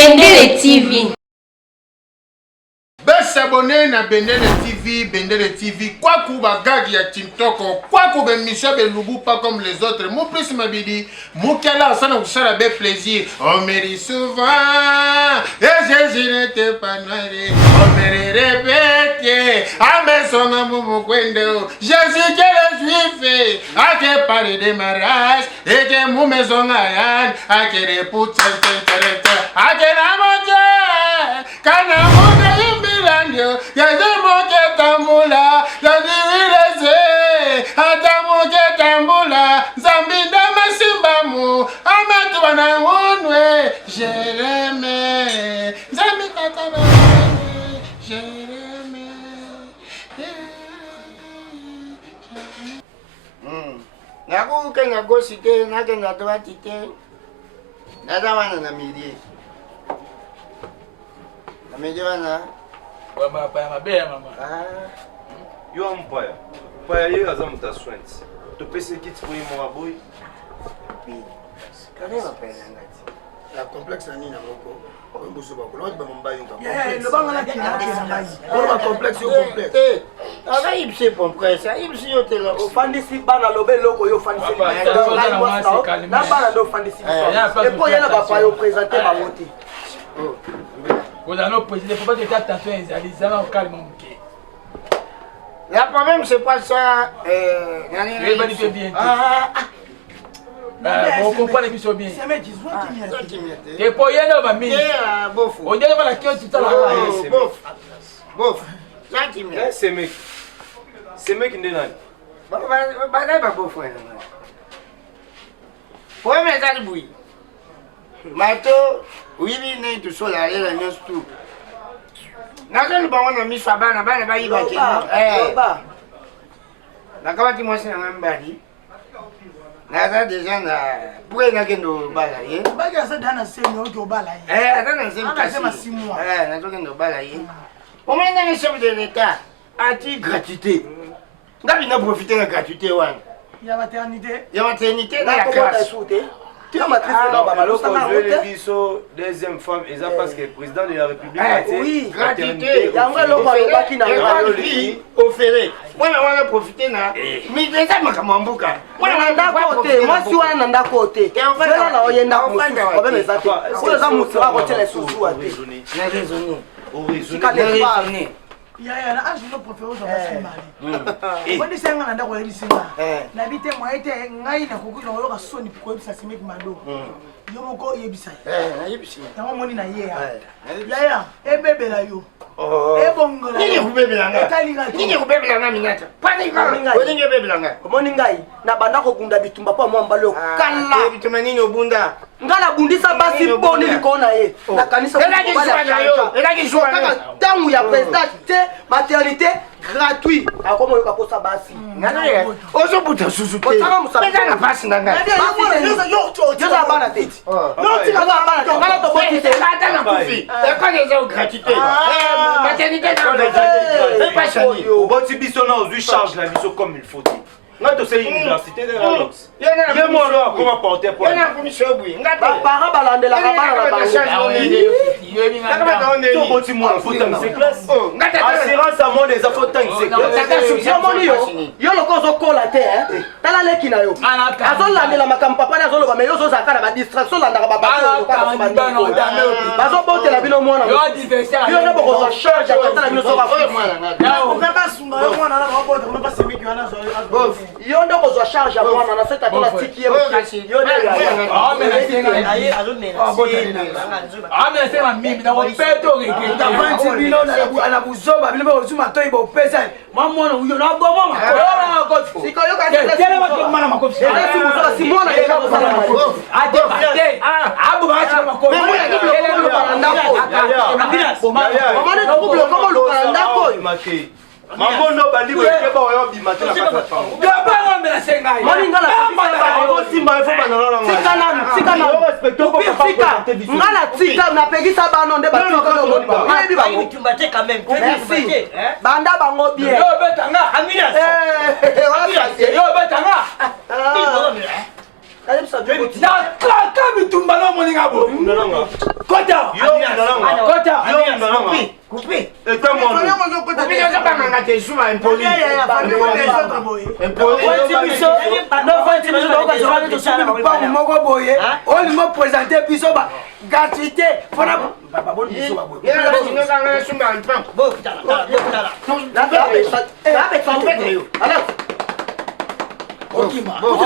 Bendele TV. S'abonner na Bendele TV, quoi kuba gagi ya TikTok, quoi kuba Michel Belubu pas comme les autres, mon plus m'abidi, mon kala ça nous sera bien plaisir, on me dit souvent, et je n'étais pas noyé, on me répète, à mes sons à mon kwendo, je suis que le juif, à que parler de mariage, et que mon maison ayan, à que les poutres, à que la montagne, quand la montagne, Yazemoke tambula, yaziwileze, atamoke tambula, zambinda masimbamu, amatu wanawunwe, Jereme, zambi katabawe, Jereme. Naku kenga gosi te, nakenga droite te, nadawana na midi. Na midi wana. Mama, mama. Yo mpaya. Paya ye aza mutaswent. To pese kit pour mo aboy. Kane ba pena ngati. La complexe nini na moko. Ombuso ba ko ba mamba yunga. Le banga la kina. Ba complexe yo complexe. Ava ibse complexe, ibse yo te la. Ofandisi bana lobe loko yo fandisi. Na bana do fandisi. Et pour yana ba pa yo présenter ba moté. Oh. Vous allez au président, il ne faut pas que tu aies attention ils allaient au calme. Le problème, c'est pas ça. On comprend les missions bien. C'est mes 18 et pour y aller, on va mettre. On dirait que la question tout à l'heure. Bof. C'est mec. C'est mec qui n'est pas. Pas bof. Pour mes albouilles. Mato, oui, n'est tout seul à l'air, nous tout. N'a pas on a mis sa banane, ba y va. N'a pas dit moi c'est un bari. N'a déjà na pour n'a que no balaye. Ba ga sa dana senyo to balaye. Attends, c'est 6 mois. N'a pas que no balaye. Au moins dans le chef de l'État, a-t-il gratuité? N'a profité de la gratuité ouais. Il y a maternité. Il y a maternité dans la classe. Tu as matrice deuxième femme, et ça parce que le président de la République a été oui, gratuité. Il y a un lot qui n'a pas offert. Moi, on a profité na. Mais les gens comme Mambuka. Moi, si on a un côté. Je vais là où il y a un problème exact. Pour les gens qui vont retirer les sous à raisonner. Il y a un âge de préférence dans la Mali. Quand ils sont en train de se faire, l'habité moi était ngai na kuku na yoka soni pour que ça se mette malo. Yo moko yebisa. Yebisa. Tango moni na ye ya. Ya ebebe la yo. Ebongola. Nini kubebelanga? Nini kubebelanga minata? Pani ka. Odinge bebelanga. Moni ngai na banda ko bunda bitumba pa mwamba lo. Kala bituma nini obunda? Ngala bundisa basi boni likona ye. Na kanisa ko bala. Elaki joa na. Tangu ya président maternité gratuit. Akoma yo kaposa basi. Ngana ye. Ozo buta susu te. Pesa na pasi nanga. Yo za bana te. Non, tu vas bana. Ngala to boti te. Ata na kufi. Ekone za gratuité. Maternité na gratuité. Pas chani. Bon si biso na ozu charge la biso comme il faut. Nga to c'est université de la Lox. Ye mo lo comment porter pour. Yana commission bui. Ngata. Para balandela ka bana na bango. To boti mo faut c'est classe. Assurance à mon des affaires c'est classe. Yo loko zo kola te tala leki na yo azolandela makambo papa na azoloba me yo zozaka na ba distraction landaka bazo botela bino mwana yo na boko zo charge atata na bino zo yo ndo ko zo charge ya mwana na seta tola tiki yo yo Mambo no bandi bo ke ba yo bi matela ka fa. Gaba ngombe na sengai. Moni ngala ko simba ifo banana na. Sikana respecte ko papa. Ngala tika na pegisa bano nde ba tika do moni ba. Ngai bi ba ngo tumbate quand même. Merci. Banda bango bien. Yo betanga. Amina. Yo betanga. nakaka bitumbana moninga bo kota kota Coupé. Et toi, mon nom.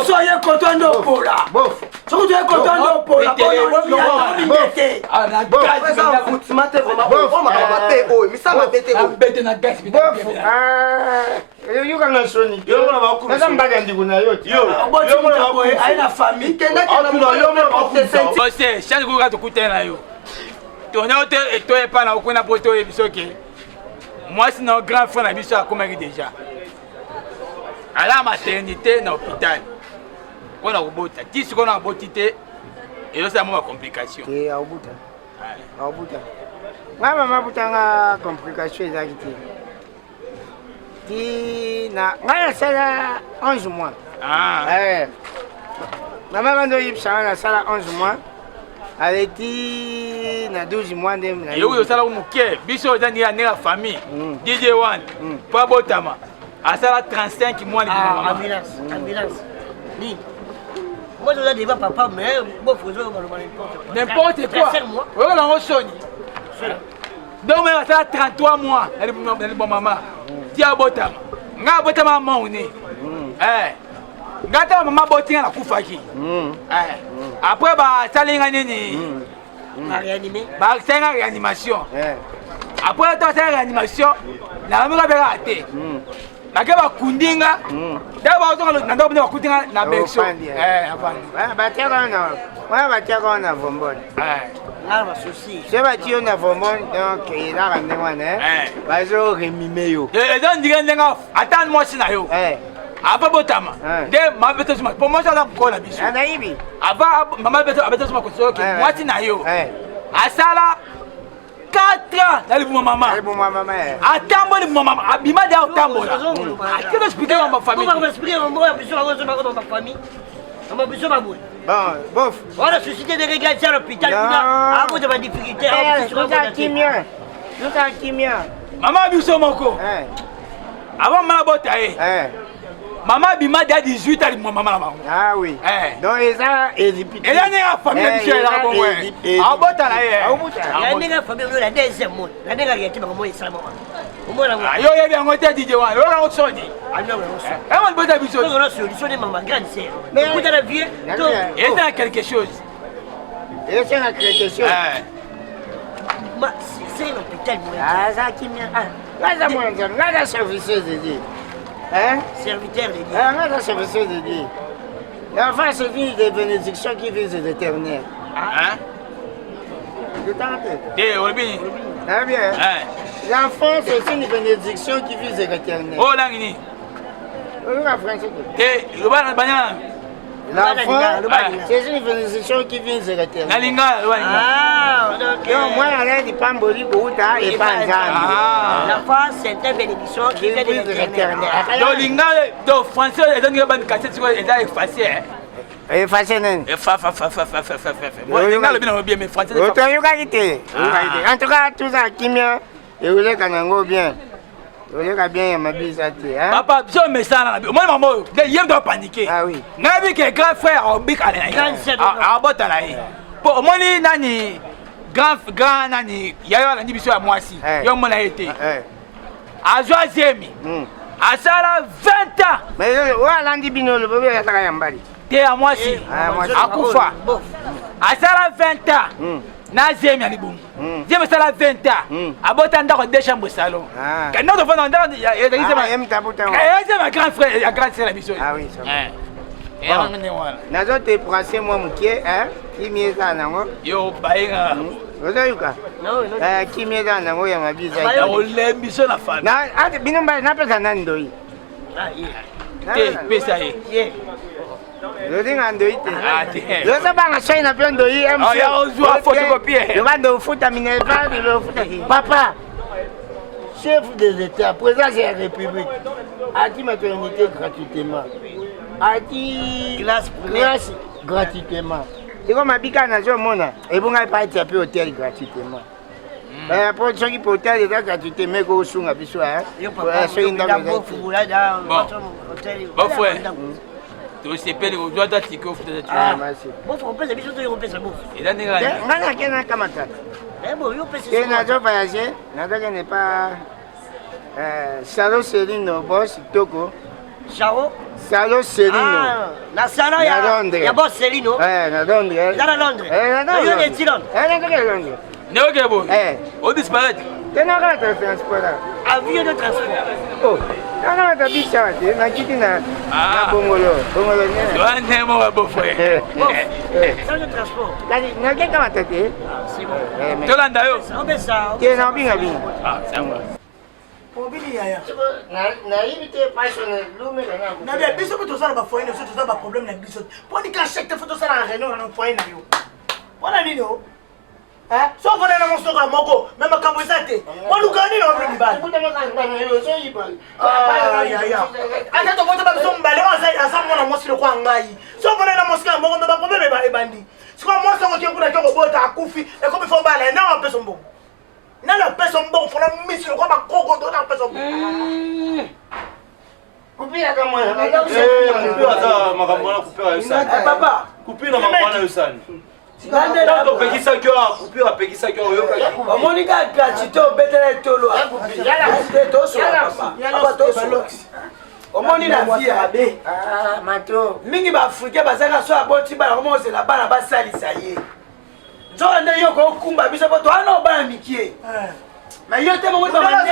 soyez content de Pola. Soyez content de Pola. moi, c'est notre grand frère, on a comment déjà. À la maternité, dans l'hôpital, on a robot, 10 secondes en beauté, et là, c'est une complication. Et au bout. Au bout. Maman, vous avez une complication exacte. Qui n'a pas 11 mois. Ah. Maman, quand il a 11 mois, elle était na 12 mois. Et où est-ce que vous avez biso dans la famille, DJ One, pas Botama. À ça, 35 mois. Ambulance. Moi, je ne dis pas papa, mais bon, faut n'importe quoi. Oui, on a sonné. Donc, ça a 33 mois. Elle est bonne maman. Tia Botama. Nga Botama maman. Gata maman Botinga na kufaki. Après, ça linga nini. Bah, c'est une réanimation. Après, tu as une réanimation. Na mika bega ate. Nakeba kundinga. D'abord, on a ndabona kundinga na bexo. Afande. Batia na vombon. Là, ma souci. C'est batia na vombon donc il a ramené moi bazo remimé yo. Et donc diga ndenga attends-moi sina yo. Apa Botama. De ma beto suma. Pour moi ça na ko na biso. Anaibi. Ava mama beto suma ko so ke. Moi sina yo. Asala 4 ans dans le maman. Attends, le maman. Abima de Atambo. Qu'est-ce que expliquer à ma famille? Comment expliquer à ma famille? Bon, on a suscité des regards à l'hôpital. À cause de ma difficulté. Nous avons maman biso moko. Avant ma botaye. Maman bima de 18 ans maman maman. Ah oui. Donc ils ont hésité. Elle a une famille de chez là bon. Ah bota là. Il y a une famille de la deuxième monde. La dernière qui est dans mon islam. Yo ye bien ngote DJ One. Yo on soni. Ah non non. On bota biso. On a solution de maman grande sœur. Vous avez vu? Et c'est quelque chose. Et c'est quelque chose. C'est l'hôpital. Ah ça qui m'a. Là moi là service de dire. Serviteur de Dieu. Là service de dire. L'enfant c'est une des bénédictions qui vise l'éternel. De tenter. Eh Olbi. Ah bien. L'enfant c'est une bénédiction qui vise l'éternel. Oh là ni. La français. Eh le bana bana. L'enfant c'est une bénédiction qui vise l'éternel. Nalinga le bana. Ah, donc moi allez di pamboli kouta et panzani. L'enfant c'est une bénédiction qui vient de l'éternel. Donc linga donc français les gens ban cassette sur les effacé. Effacé non. Moi linga le bien bien mais français. Autant yo qualité. En tout cas tout ça kimia et vous les kanango bien. Vous les bien ma bisati hein. Papa, je me sens là. Moi maman, il doit paniquer. Ah oui. Nabi que grand frère au bic à la. Bota là. Pour moi ni nani grand nani yayo la nibiso à moi si. Yo mon a été. À Joazemi. À ça 20 ans. Mais ouais landi bino le bébé ya takayambali. T'es à moi si. À Koufa. À ça 20 ans. Na zemi ali bom. Zemi sala 20 ans. Abota ndako 2 chambres salon. Quand nous devons ndako ya aime tabuta. C'est ma grand frère, ya grand sœur la mission. Ah oui, ça. Nazo te prasser moi mukie hein? Qui mieza nango? Yo bainga. Ozoyuka. Non. Qui mieza nango ya mabiza. Ya olembiso na famille. Na ate binomba na pesa nani ndoi. Ah Te pesa ye. Lodinga ndoi te. Ah te. Yo sabanga shaina pe ndoi MC. Oh ya ozwa photocopie. Yo bando futa Minerva, yo futa ki. Papa. Chef des États, président de la République, a dit maternité gratuitement. A dit glace gratuitement. Et comme Abika n'a jamais mona, et bon, il pas été appelé hôtel gratuitement. Après, ceux qui peuvent hôtel, ils ont gratuité, mais go sous la bisoua. Bon frère, tu sais pas le droit d'attiquer au foot. Ah, bon, on peut les bisous, on peut se bouffer. Et là, n'est-ce pas? Eh bon, on peut se Et n'a pas voyagé, n'a pas Salo Serino, boss, Toko. Chao. Salo Serino. Ah, la sala ya boss Selino. Na Londres. Na Londres. Na Yo de Tilon. Na Londres. Non, ok, bon. On disparaît. Tu n'as pas de transport là. Avion de transport. Oh, non, tu as dit ça, tu n'as quitté na Bongolo. Bongolo. Tu as un aimant, mon frère. Ça de transport. Na quel comment t'as dit? C'est bon. Tu l'as d'ailleurs. On fait ça. Tu es dans bien. Ah, c'est moi. Mobili yaya. Na invité passionné, l'homme là. Na bien biso ko tosala ba foyer, so tosala ba problème na biso. Poni ka chèque te photo sala en réunion na foyer na yo. Wana nini yo? So fona na mosoka moko, même makambo ezate. Wana ukani na problème bali. Ata to bota ba biso mbale asa mwana mosi le kwa ngai. So fona na mosoka moko me ba problème ba ebandi. Siko moi so ko kuna ko bota akufi, e ko bifo bala na wa peso mbongo. Na la personne bon, faut la mise le quoi ma coco dans la personne. Kupira kama kupira za makamwana kupira yosani. Papa, kupira makamwana yosani. Nando pekisa kyo kupira pekisa kyo yoka. Monica gratuito betele tolo. Yala to so papa. Yala to so. Omoni na via be. Ah, mato. Mingi ba Afrika bazaka so aboti ba komo ze la bana ba salisa ye. Nzonde yo ko kumba biso poto ana obana mikie. Mais yo te mo ba mwana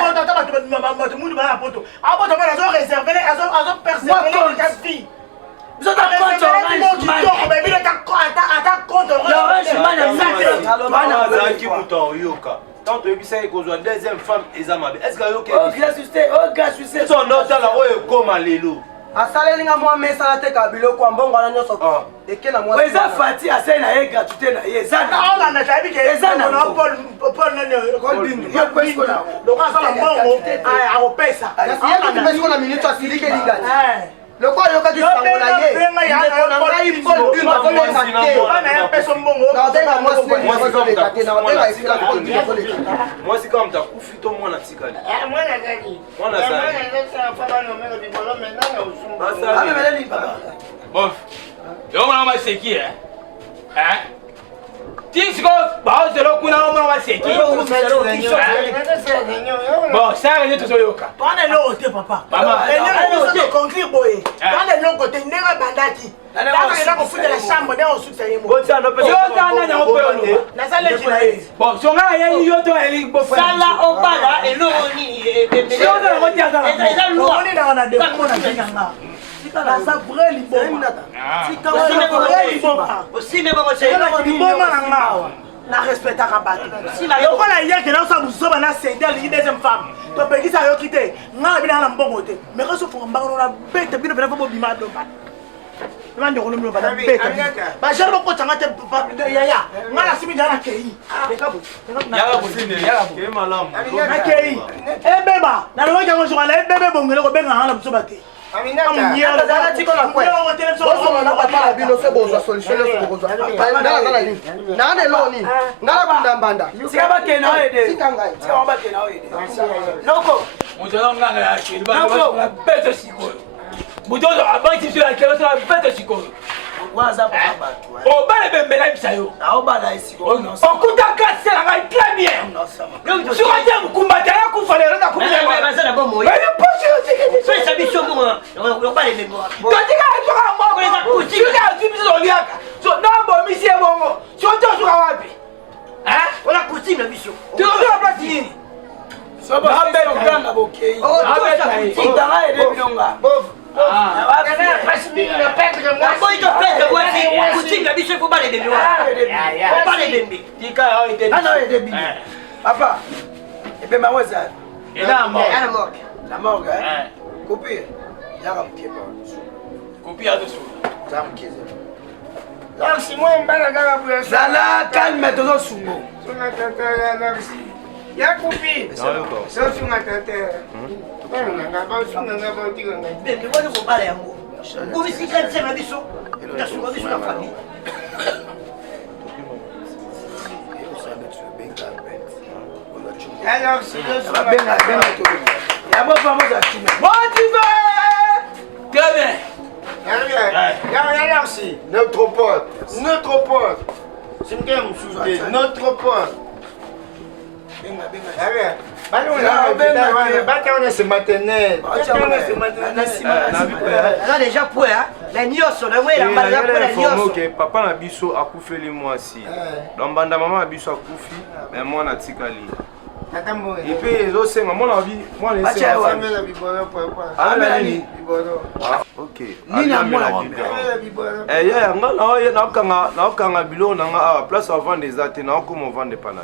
poto ta ba mundu ba poto. Apoto ba zo réserver azo persévérer les filles. Biso ta compte orange. Mais bile ta compte orange. Bana zaki muto yoka. Tant que bisa ekozwa deuxième femme ezama. Est-ce que yo ke? Oh gratuité. So no tala oyo koma lelo. Asalelinga mwa mesa te ka biloko mbongo na nyoso eke na mwa eza fati asai na ye gratuité na ye eza na ola na tabi ke eza na Paul na Golding yo kwesko na donc asala mbongo a opesa asala na pesko na minute asilike ligati loko yo ka disango na ye na ngai Paul bin ba ko na na peso mbongo na tenga mwa ko le kate na tenga ifika ko le Moi c'est comme ta kufito mwana tikali. Mwana gani? Mwana zani. Mwana sasa fala no mero bibolo menanga usumba. Ame meleli papa. Bon. Yo mwana ma seki Tisco, bah c'est le coup là on va seki. Bon, ça rien tout yoka. Toi on est là côté papa. Maman, on est conclure boy. Toi on est là côté ndera bandaki. Là on fout de la chambre dans au soutien mo. Bon ça no peut. Yo ta na on peut. Na sala kinae. Bon, so nga ya yo to eli bo frère. Sala obala eloni Si on a monté à ça. eza loi. On est dans la déco na nganga. Sika na sa vrai liboma. Sika na vrai liboma. Aussi mais bon c'est liboma na ngawa. Na respectaka bato. Si la Yo kona hier que na sa buso bana céder li deuxième femme. To pekisa yo kité. Nga bina na mbongo te. Mais ko so fo mbanga na bête bina bina fo bima do ba. Mande ko no ba bête. Ba jero ko tanga te ya. Nga la simi dana kei. Yala bosine, yala bo. Ke malamu. Na kei. E beba. Na lo jango so ala e bebe bongele ko benga hala buso bate. Aminata. Dana tiko na kwe. Boso na papa bino se bozo solution le bozo. Na ne lo ni. Ngala kunda mbanda. Sika ba ke na ede. Sika ngai. Sika ba ke na ede. Loko. Mujolo nganga ya shiri ba la bête siko. Mujolo abanti sur la kelo la bête siko. Waza papa. O ba le bembela bisayo. Na o ba la siko. Okuta kasi la ngai très bien. Sur un terme combattre ku fallait renda ku bien. mais ça bon moi. Mais pas sûr. So ça biso moi. On pas les mémoires. Quand tu as joué à moi, tu as vu biso liaka. So na bo mi sie bongo. So to so wapi? On a coutume biso. Tu as la place nini? So ba be nganga bokei. Oh, tu as ede bilonga. Ah, boy to pète voici. Coutume biso faut pas les mémoires. On pas les bembe. Tika yo ite. Ah non, ede bi. Papa. Ebe maweza. Ina mo. Ana mort. La morgue hein. Coupé. Yaka mkieba. Copia de sou. Za mkieze. Donc si moi mbana kaka buya. Zala calme tozo sungo. Sunga tata na bisi. Ya kupi. So sunga tata. Nga ba sunga nga ba tiga nga. Bembe wani ko bala yango. Ko bisika tsema biso. Tasunga biso na famille. Alors, c'est le soir. Très bien. Alors, c'est notre pote. Notre pote. C'est une souci. Notre pote. Déjà pour la nyonso na mwe la mbala pour la nyonso. Papa na biso akufeli mwasi. Lombanda mama biso akufi, mais moi na tikali. Et puis ezosenga mwana bi mwana esenga. OK. Nini amona wa. Ya ngala na okanga bilo na nga place avant des athées na okoma vendre pana.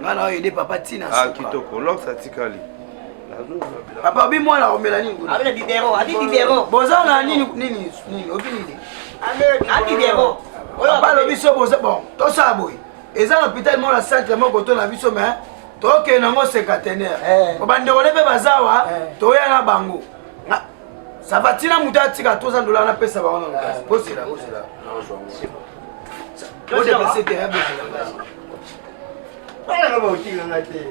Ngana oyede papa tina. Ah kitoko lok sa tikali. Papa bi mwana omela nini? Abela bibero. Boza na nini obi nini? Bibero. Papa lo biso boza bon. To sa boy. Eza na hôpital mo la centre moko to na biso mais to ke na ngo secrétaire. Obande ole pe bazawa to ya na bango. Ça va tina muta tika $300 na pesa ba ona ngasi. Bosila. Bosila c'était un peu.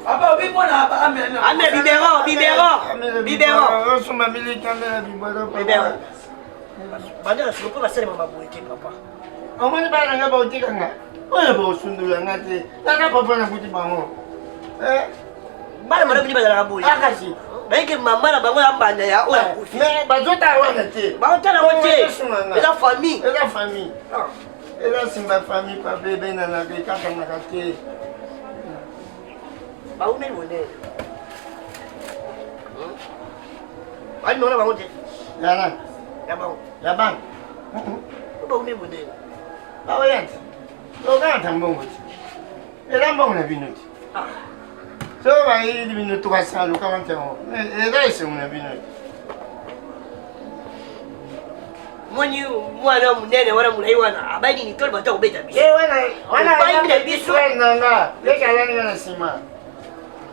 Papa obi mwana amela bibero. Osoma miliki amela bibero. Bibero. Banda siko pour passer mama boyeke papa. Omoni bana nga bautika nga. Oya bosundula nga te. Naka papa na kuti bango. Bana mara bini bana boye. Akasi. Bayeke mama na bango ya mbanda ya oya kufi. Mais bazota wana te. Baotala wote. Eza famille. Eza famille. Eza simba famille pa bebe na na kaka na kate. Baumeli wone. Ai nona bango te. Yana. Ya bango. Ya bang. Baumeli wone. Baoyant. Loga tambongo. Ela mbongo na binuti. So ba yi binuti kwa sa lo kama tango. Ela ise na binuti. Mwani mwana munene wana mulai wana abadi ni tole bata kubeta biso. Wana Bayi na biso. nanga. Leka yani na sima.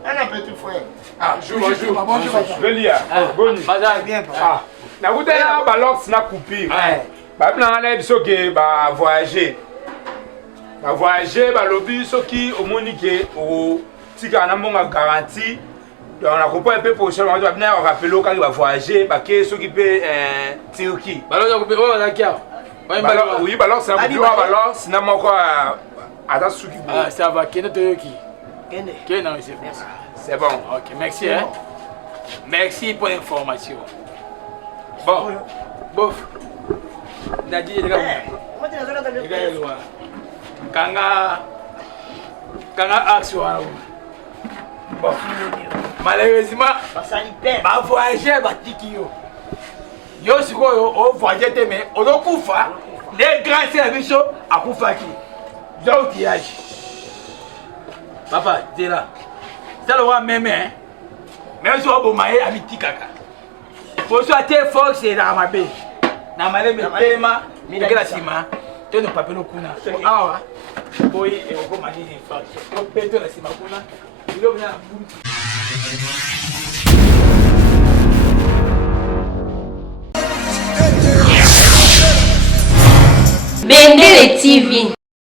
Ana petit frère. Ah, bonjour. Belia. Boni. Bien. Ah. Na kutana balox na coupure. Ba plan na biso ke ba voyager. Ba voyager ba lobi soki omoni ke o tika na monga garantie. Donc on a compris un peu pour ça, on va bien rappeler quand il va voyager parce que ceux qui peut Turquie. Baloza kupe o zakia. Oui, balox na coupure balox na moko ata suki. Ah, ça va kene toyoki. Kende. Non, monsieur. Merci. C'est bon. OK, merci hein. Merci pour l'information. Bon. Bof. Nadi les gars. Mwati na zona Les gars loin. Kanga action. Bon. Malheureusement, basali père. ba voyager ba tikio. Yo sikoyo o voyager te mais o kufa. Les grands c'est biso akufa ki. Yo tiage. Papa, t'es là. C'est le roi même, hein. Même si on a un petit caca. Pour ça, t'es fort, c'est la mabé. Na male me tema, mi de la cima. Tu ne pas le kuna. Ah, boy, et on va dire une fois. On peut te la cima kuna. Il est venu. Bendele TV.